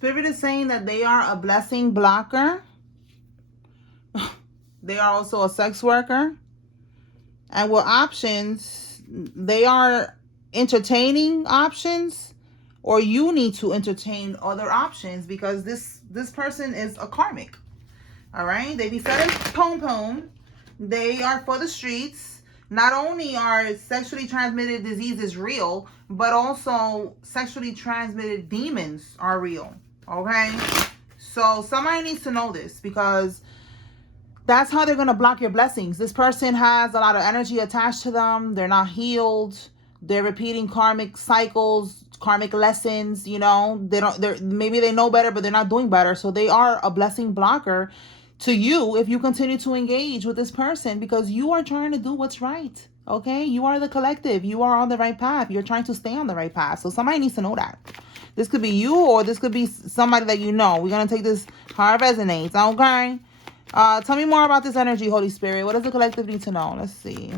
Spirit is saying that they are a blessing blocker. They are also a sex worker. And with options, they are entertaining options, or you need to entertain other options, because this person is a karmic. All right? They be selling pom-pom. They are for the streets. Not only are sexually transmitted diseases real, but also sexually transmitted demons are real. Okay? So somebody needs to know this, because that's how they're going to block your blessings. This person has a lot of energy attached to them. They're not healed. They're repeating karmic cycles, karmic lessons, you know. Maybe they know better, but they're not doing better. So they are a blessing blocker to you if you continue to engage with this person, because you are trying to do what's right. Okay? You are the collective. You are on the right path. You're trying to stay on the right path. So somebody needs to know that. This could be you, or this could be somebody that you know. We're going to take this how it resonates. Okay? Tell me more about this energy, Holy Spirit. What does the collective need to know? Let's see.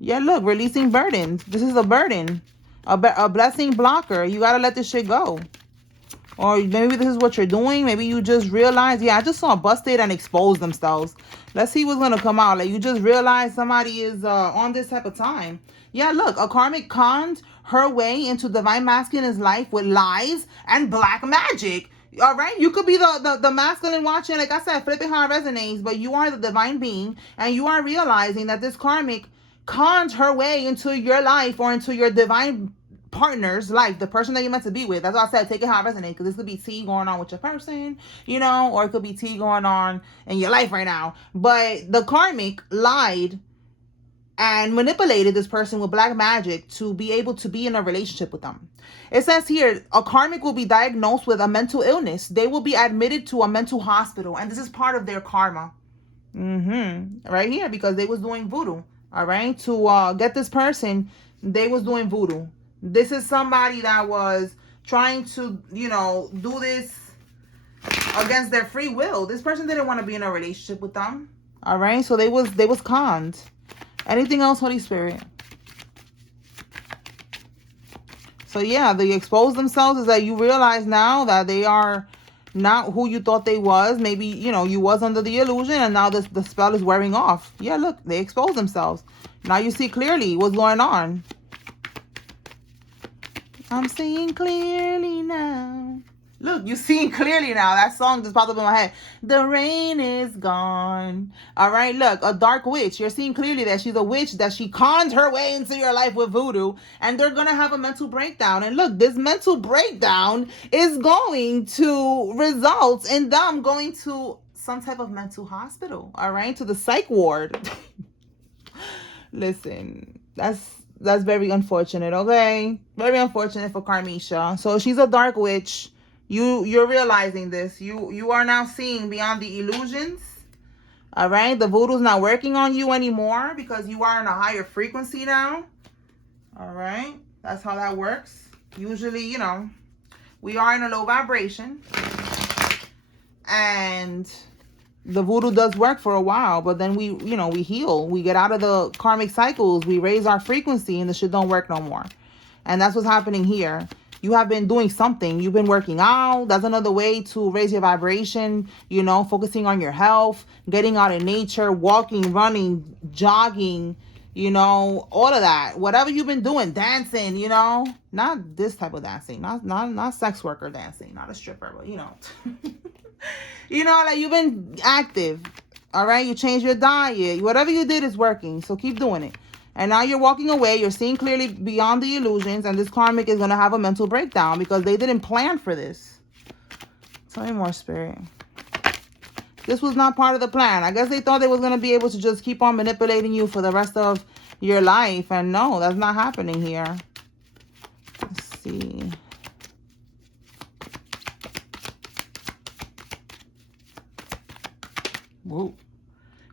Yeah, look, releasing burdens. This is a burden. A blessing blocker. You got to let this shit go. Or maybe this is what you're doing. Maybe you just realized, yeah, I just saw busted and exposed themselves. Let's see what's going to come out. Like, you just realized somebody is on this type of time. Yeah, look, a karmic conned her way into divine masculine's life with lies and black magic. All right, you could be the masculine watching, like I said, flipping how it resonates, but you are the divine being, and you are realizing that this karmic conned her way into your life, or into your divine partner's life, the person that you're meant to be with. That's why I said take it how it resonates, because this could be tea going on with your person, you know, or it could be tea going on in your life right now. But the karmic lied and manipulated this person with black magic to be able to be in a relationship with them. It says here, a karmic will be diagnosed with a mental illness. They will be admitted to a mental hospital, and this is part of their karma. Right here, because they was doing voodoo. All right, to get this person, they was doing voodoo. This is somebody that was trying to, you know, do this against their free will. This person didn't want to be in a relationship with them. All right, so they was conned. Anything else, Holy Spirit? So yeah, they expose themselves is that you realize now that they are not who you thought they was. Maybe, you know, you was under the illusion, and now the spell is wearing off. Yeah, look, they expose themselves. Now you see clearly what's going on. I'm seeing clearly now. Look, you seeing clearly now. That song just popped up in my head. The rain is gone. All right, look, a dark witch. You're seeing clearly that she's a witch, that she conned her way into your life with voodoo, and they're going to have a mental breakdown. And look, this mental breakdown is going to result in them going to some type of mental hospital, all right, to the psych ward. Listen, that's very unfortunate, okay? Very unfortunate for Carmisha. So she's a dark witch. You're realizing this. You are now seeing beyond the illusions. All right? The voodoo's not working on you anymore, because you are in a higher frequency now. All right? That's how that works. Usually, you know, we are in a low vibration. And the voodoo does work for a while, but then we heal. We get out of the karmic cycles. We raise our frequency, and the shit don't work no more. And that's what's happening here. You have been doing something. You've been working out. That's another way to raise your vibration, you know, focusing on your health, getting out in nature, walking, running, jogging, you know, all of that. Whatever you've been doing, dancing, you know, not this type of dancing, not sex worker dancing, not a stripper, but you know, you know, like you've been active. All right. You changed your diet. Whatever you did is working. So keep doing it. And now you're walking away. You're seeing clearly beyond the illusions. And this karmic is going to have a mental breakdown because they didn't plan for this. Tell me more, Spirit. This was not part of the plan. I guess they thought they was going to be able to just keep on manipulating you for the rest of your life. And no, that's not happening here. Let's see. Whoa.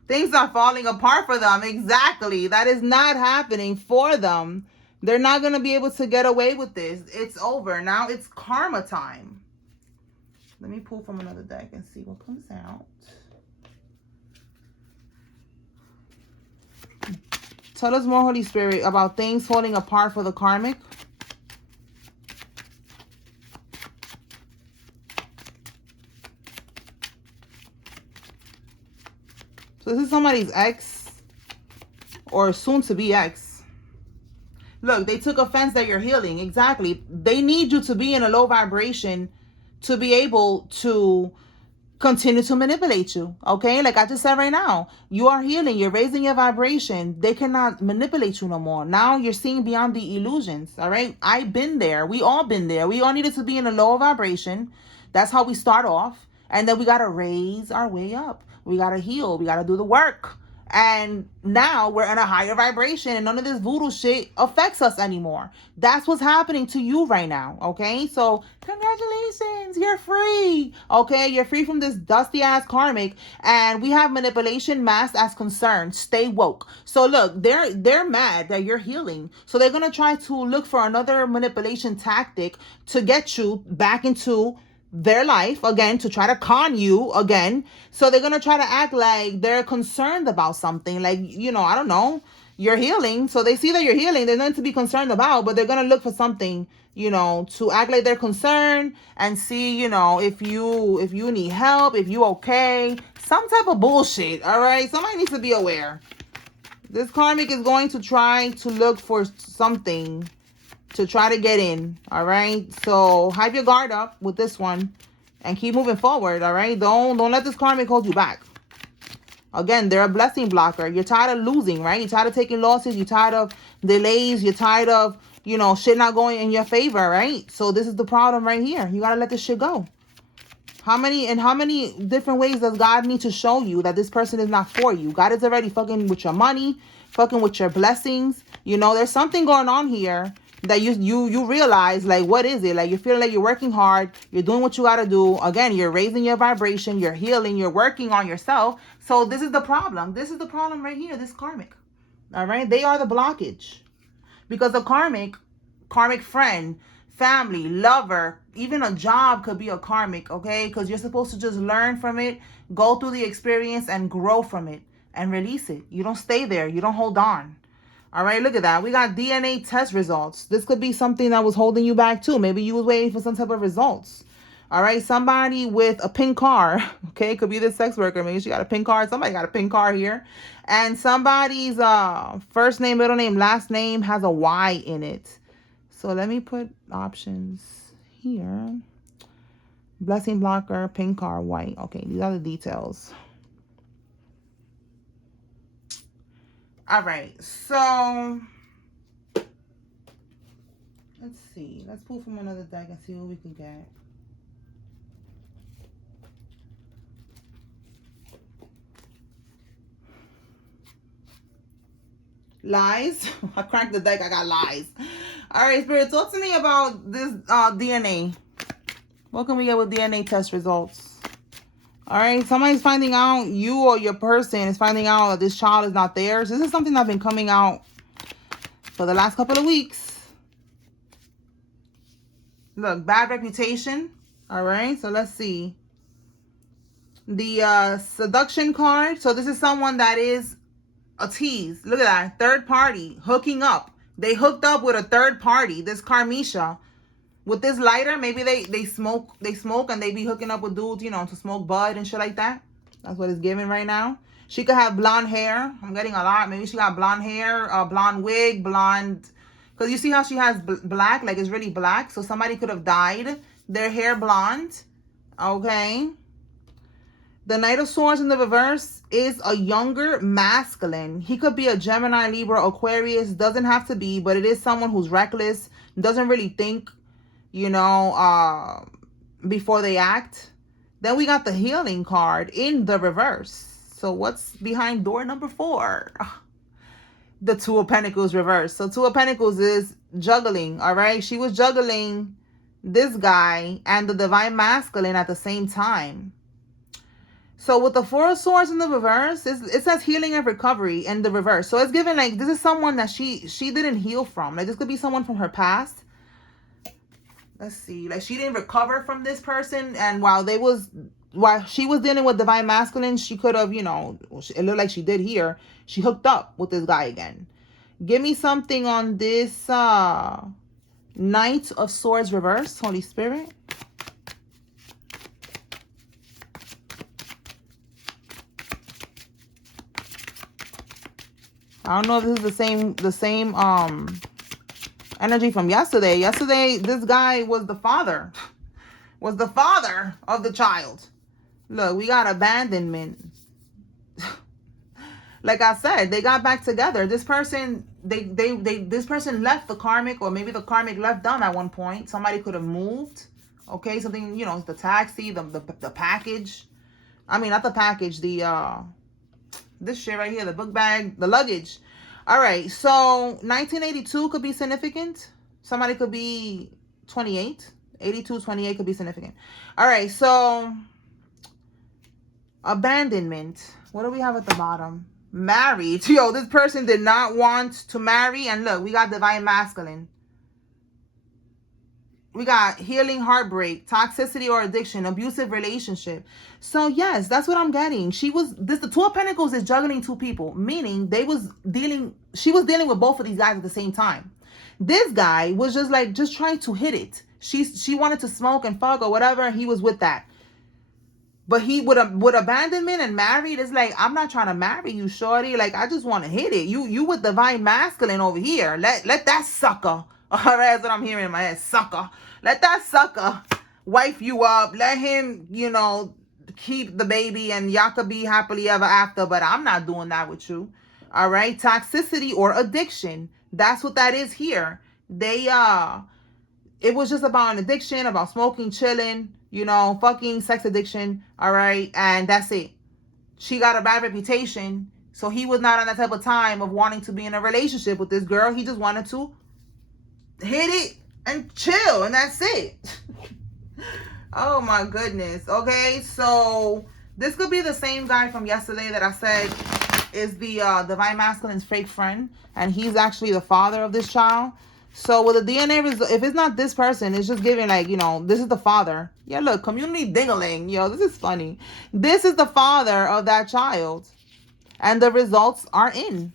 Things are falling apart for them. Exactly. That is not happening for them. They're not going to be able to get away with this. It's over. Now it's karma time. Let me pull from another deck and see what comes out. Tell us more, Holy Spirit, about things falling apart for the karmic. So this is somebody's ex or soon to be ex. Look, they took offense that you're healing. Exactly. They need you to be in a low vibration to be able to continue to manipulate you. Okay, like I just said right now, you are healing, you're raising your vibration. They cannot manipulate you no more. Now you're seeing beyond the illusions. All right, I've been there. We all been there. We all needed to be in a lower vibration. That's how we start off, and then we got to raise our way up. We got to heal. We got to do the work. And now we're in a higher vibration, and none of this voodoo shit affects us anymore. That's what's happening to you right now. Okay, so congratulations, you're free. Okay, you're free from this dusty ass karmic, and we have manipulation masked as concerned. Stay woke. So look, they're mad that you're healing, so they're gonna try to look for another manipulation tactic to get you back into their life again, to try to con you again. So they're gonna try to act like they're concerned about something, like, you know, I don't know, you're healing, so they see that you're healing, there's nothing to be concerned about, but they're gonna look for something, you know, to act like they're concerned and see, you know, if you need help, if you okay, some type of bullshit. All right, somebody needs to be aware. This karmic is going to try to look for something to try to get in. All right, so have your guard up with this one and keep moving forward. All right, don't let this karmic hold you back. Again, they're a blessing blocker. You're tired of losing, right? You're tired of taking losses. You're tired of delays. You're tired of, you know, shit not going in your favor, right? So this is the problem right here. You gotta let this shit go. How many different ways does God need to show you that this person is not for you? God is already fucking with your money, fucking with your blessings. You know, there's something going on here that you realize, like, what is it? Like, you're feeling like you're working hard, you're doing what you got to do. Again, you're raising your vibration, you're healing, you're working on yourself. So this is the problem. This is the problem right here, this karmic. All right? They are the blockage. Because a karmic friend, family, lover, even a job could be a karmic, okay? Because you're supposed to just learn from it, go through the experience, and grow from it, and release it. You don't stay there. You don't hold on. All right, look at that. We got DNA test results. This could be something that was holding you back too. Maybe you was waiting for some type of results. All right, somebody with a pink car, okay, could be this sex worker. Maybe she got a pink car. Somebody got a pink car here. And somebody's first name, middle name, last name has a Y in it. So let me put options here. Blessing blocker, pink car, white. Okay, these are the details. All right, so let's see. Let's pull from another deck and see what we can get. Lies. I cracked the deck. I got lies. All right, Spirit, talk to me about this DNA. What can we get with DNA test results? All right, somebody's finding out, you or your person is finding out that this child is not theirs. This is something that's been coming out for the last couple of weeks. Look, bad reputation. All right, so let's see. The seduction card. So this is someone that is a tease. Look at that. Third party hooking up. They hooked up with a third party. This Karmisha. With this lighter, maybe they smoke and they be hooking up with dudes, you know, to smoke bud and shit like that. That's what it's giving right now. She could have blonde hair. I'm getting a lot. Maybe she got blonde hair, blonde wig, blonde. Because you see how she has black, like it's really black. So somebody could have dyed their hair blonde. Okay. The Knight of Swords in the reverse is a younger masculine. He could be a Gemini, Libra, Aquarius. Doesn't have to be, but it is someone who's reckless. Doesn't really think, you know, before they act. Then we got the healing card in the reverse. So what's behind door number 4? The Two of Pentacles reverse. So Two of Pentacles is juggling, all right? She was juggling this guy and the Divine Masculine at the same time. So with the Four of Swords in the reverse, it says healing and recovery in the reverse. So it's given like this is someone that she didn't heal from. Like this could be someone from her past. Let's see. Like she didn't recover from this person, and while she was dealing with Divine Masculine, she could have, you know, it looked like she did here. She hooked up with this guy again. Give me something on this Knight of Swords reverse, Holy Spirit. I don't know if this is the same energy from yesterday. Yesterday, this guy was the father. Was the father of the child. Look, we got abandonment. Like I said, they got back together. This person, this person left the karmic, or maybe the karmic left them at one point. Somebody could have moved. Okay, something, you know, the taxi, the package. I mean, not the package, this shit right here, the book bag, the luggage. All right, so 1982 could be significant. Somebody could be 28. 82, 28 could be significant. All right, so abandonment. What do we have at the bottom? Married. Yo, this person did not want to marry. And look, we got divine masculine. We got healing heartbreak, toxicity or addiction, abusive relationship. So yes, that's what I'm getting. The Two of Pentacles is juggling two people, meaning she was dealing with both of these guys at the same time. This guy was just trying to hit it. She wanted to smoke and fuck or whatever, and he was with that. But he with abandonment and married, it's like, I'm not trying to marry you, shorty. Like, I just want to hit it. You with divine masculine over here. Let that sucker. All right, that's what I'm hearing in my head. Sucker. Let that sucker wife you up. Let him, you know, keep the baby and y'all could be happily ever after. But I'm not doing that with you. All right. Toxicity or addiction. That's what that is here. It was just about an addiction, about smoking, chilling, you know, fucking, sex addiction. All right. And that's it. She got a bad reputation. So he was not on that type of time of wanting to be in a relationship with this girl. He just wanted to hit it and chill, and that's it. Oh my goodness. Okay, so this could be the same guy from yesterday that I said is the divine masculine's fake friend, and he's actually the father of this child. So with the DNA result, if it's not this person, it's just giving like, you know, this is the father. Yeah, look, community ding-a-ling. Yo, this is funny. This is the father of that child, and the results are in.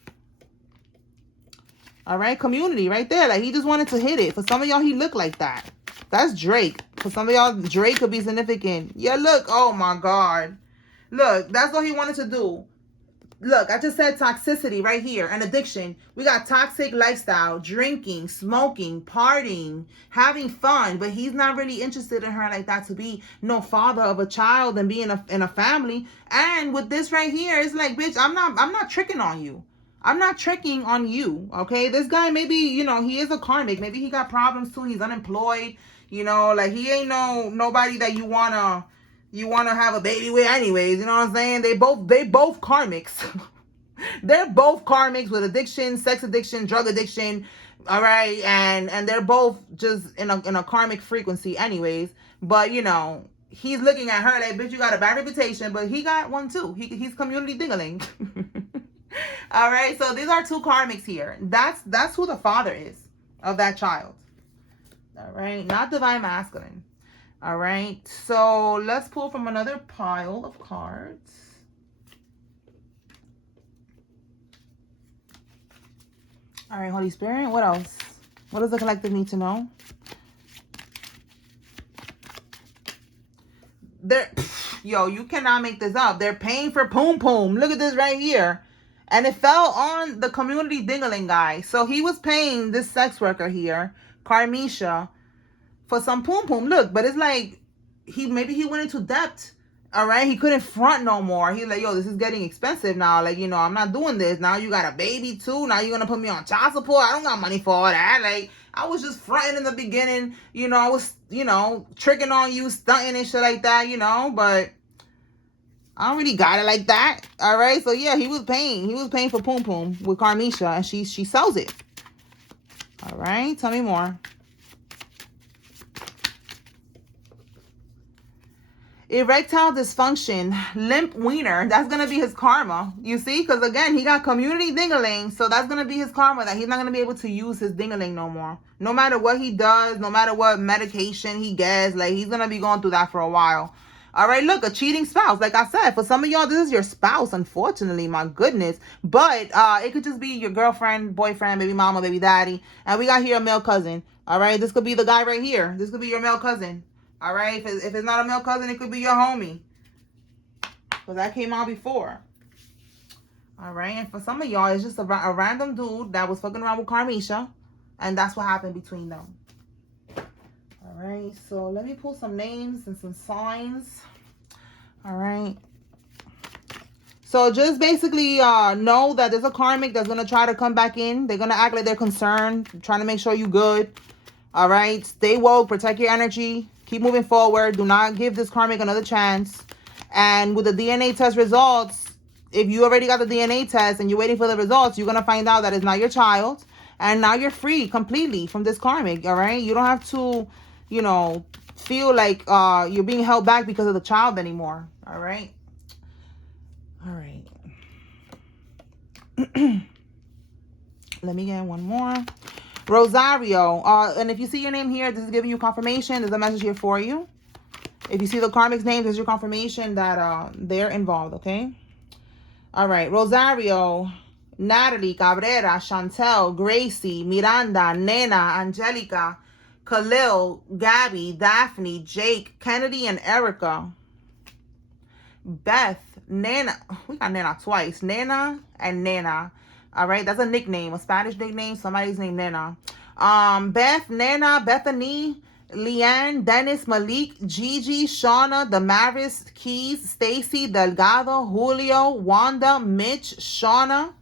All right, community right there. Like, he just wanted to hit it. For some of y'all, he looked like that. That's Drake. For some of y'all, Drake could be significant. Yeah, look. Oh, my God. Look, that's what he wanted to do. Look, I just said toxicity right here. And addiction. We got toxic lifestyle. Drinking, smoking, partying, having fun. But he's not really interested in her like that to be no father of a child and be in a family. And with this right here, it's like, bitch, I'm not tricking on you. I'm not tricking on you, okay? This guy, maybe, you know, he is a karmic. Maybe he got problems too. He's unemployed, you know, like he ain't nobody that you wanna have a baby with anyways, you know what I'm saying? They both karmics. They're both karmics with addiction, sex addiction, drug addiction, all right? And they're both just in a karmic frequency anyways. But, you know, he's looking at her like, bitch, you got a bad reputation, but he got one too. He's community ding-a-ling. All right, so these are two karmics here. That's who the father is of that child. All right, not divine masculine. All right, so let's pull from another pile of cards. All right, Holy Spirit, what else? What does the collective need to know? Yo, you cannot make this up. They're paying for poom poom. Look at this right here. And it fell on the community dingling guy. So he was paying this sex worker here, Carmisha, for some poom poom. Look, but it's like maybe he went into debt. All right, he couldn't front no more. He's like, yo, this is getting expensive now. Like, you know, I'm not doing this. Now you got a baby too. Now you're gonna put me on child support. I don't got money for all that. Like, I was just fronting in the beginning. You know, I was, you know, tricking on you, stunting and shit like that. You know, but I don't really got it like that. All right. So yeah, he was paying for poom poom with Carmisha, and she sells it. All right. Tell me more. Erectile dysfunction, limp wiener. That's going to be his karma. You see? Because again, he got community dingling. So that's going to be his karma, that he's not going to be able to use his dingling no more. No matter what he does, no matter what medication he gets, like he's going to be going through that for a while. All right, look, a cheating spouse. Like I said, for some of y'all, this is your spouse, unfortunately, my goodness. But it could just be your girlfriend, boyfriend, baby mama, baby daddy. And we got here a male cousin. All right, this could be the guy right here. This could be your male cousin. All right, if it's not a male cousin, it could be your homie. Because that came out before. All right, and for some of y'all, it's just a random dude that was fucking around with Carmisha. And that's what happened between them. All right, so let me pull some names and some signs. All right. So just basically know that there's a karmic that's going to try to come back in. They're going to act like they're concerned, trying to make sure you're good. All right. Stay woke. Protect your energy. Keep moving forward. Do not give this karmic another chance. And with the DNA test results, if you already got the DNA test and you're waiting for the results, you're going to find out that it's not your child. And now you're free completely from this karmic. All right. You don't have to, you know, feel like you're being held back because of the child anymore. All right. All right. Let me get one more. Rosario. And if you see your name here, this is giving you confirmation. There's a message here for you. If you see the karmic's name, there's your confirmation that they're involved, okay? All right. Rosario, Natalie, Cabrera, Chantel, Gracie, Miranda, Nena, Angelica, Khalil, Gabby, Daphne, Jake, Kennedy, and Erica. Beth, Nana. We got Nana twice. Nana and Nana. All right. That's a nickname, a Spanish nickname. Somebody's named Nana. Beth, Nana, Bethany, Leanne, Dennis, Malik, Gigi, Shauna, Damaris, Keys, Stacy, Delgado, Julio, Wanda, Mitch, Shauna,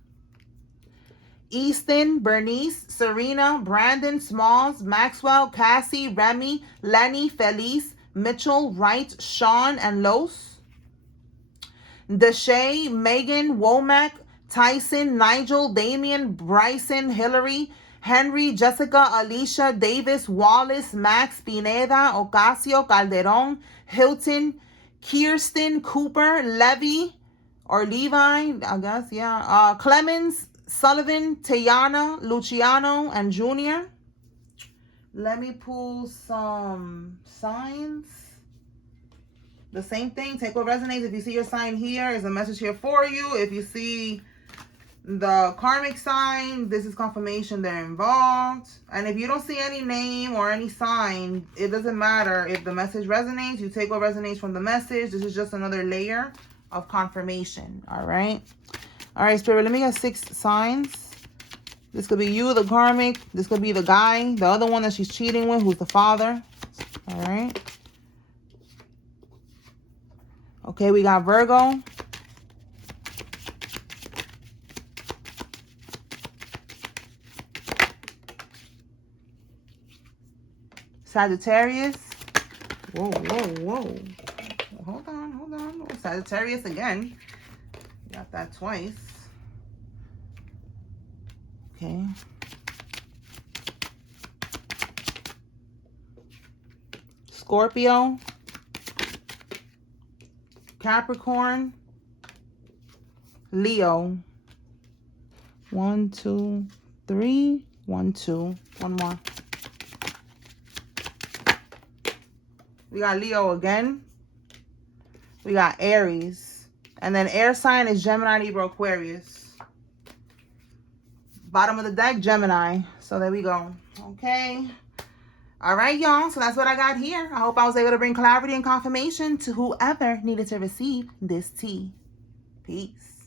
Easton, Bernice, Serena, Brandon, Smalls, Maxwell, Cassie, Remy, Lenny, Felice, Mitchell, Wright, Sean, and Los. Deshay, Megan, Womack, Tyson, Nigel, Damian, Bryson, Hillary, Henry, Jessica, Alicia, Davis, Wallace, Max, Pineda, Ocasio, Calderon, Hilton, Kirsten, Cooper, Levy, or Levi, I guess, yeah. Clemens, Sullivan, Tayana, Luciano, and Junior. Let me pull some signs. The same thing. Take what resonates. If you see your sign here, there's a message here for you. If you see the karmic sign, this is confirmation they're involved. And if you don't see any name or any sign, it doesn't matter. If the message resonates, you take what resonates from the message. This is just another layer of confirmation. All right. All right, Spirit, let me get 6 signs. This could be you, the karmic. This could be the guy, the other one that she's cheating with, who's the father. All right. Okay, we got Virgo. Sagittarius. Whoa, whoa, whoa. Hold on, hold on. Sagittarius again. Got that twice. Okay. Scorpio. Capricorn, Leo. 1, 2, 3. 1, 2. One more. We got Leo again. We got Aries. And then air sign is Gemini, Libra, Aquarius. Bottom of the deck, Gemini. So there we go. Okay. All right, y'all. So that's what I got here. I hope I was able to bring clarity and confirmation to whoever needed to receive this tea. Peace.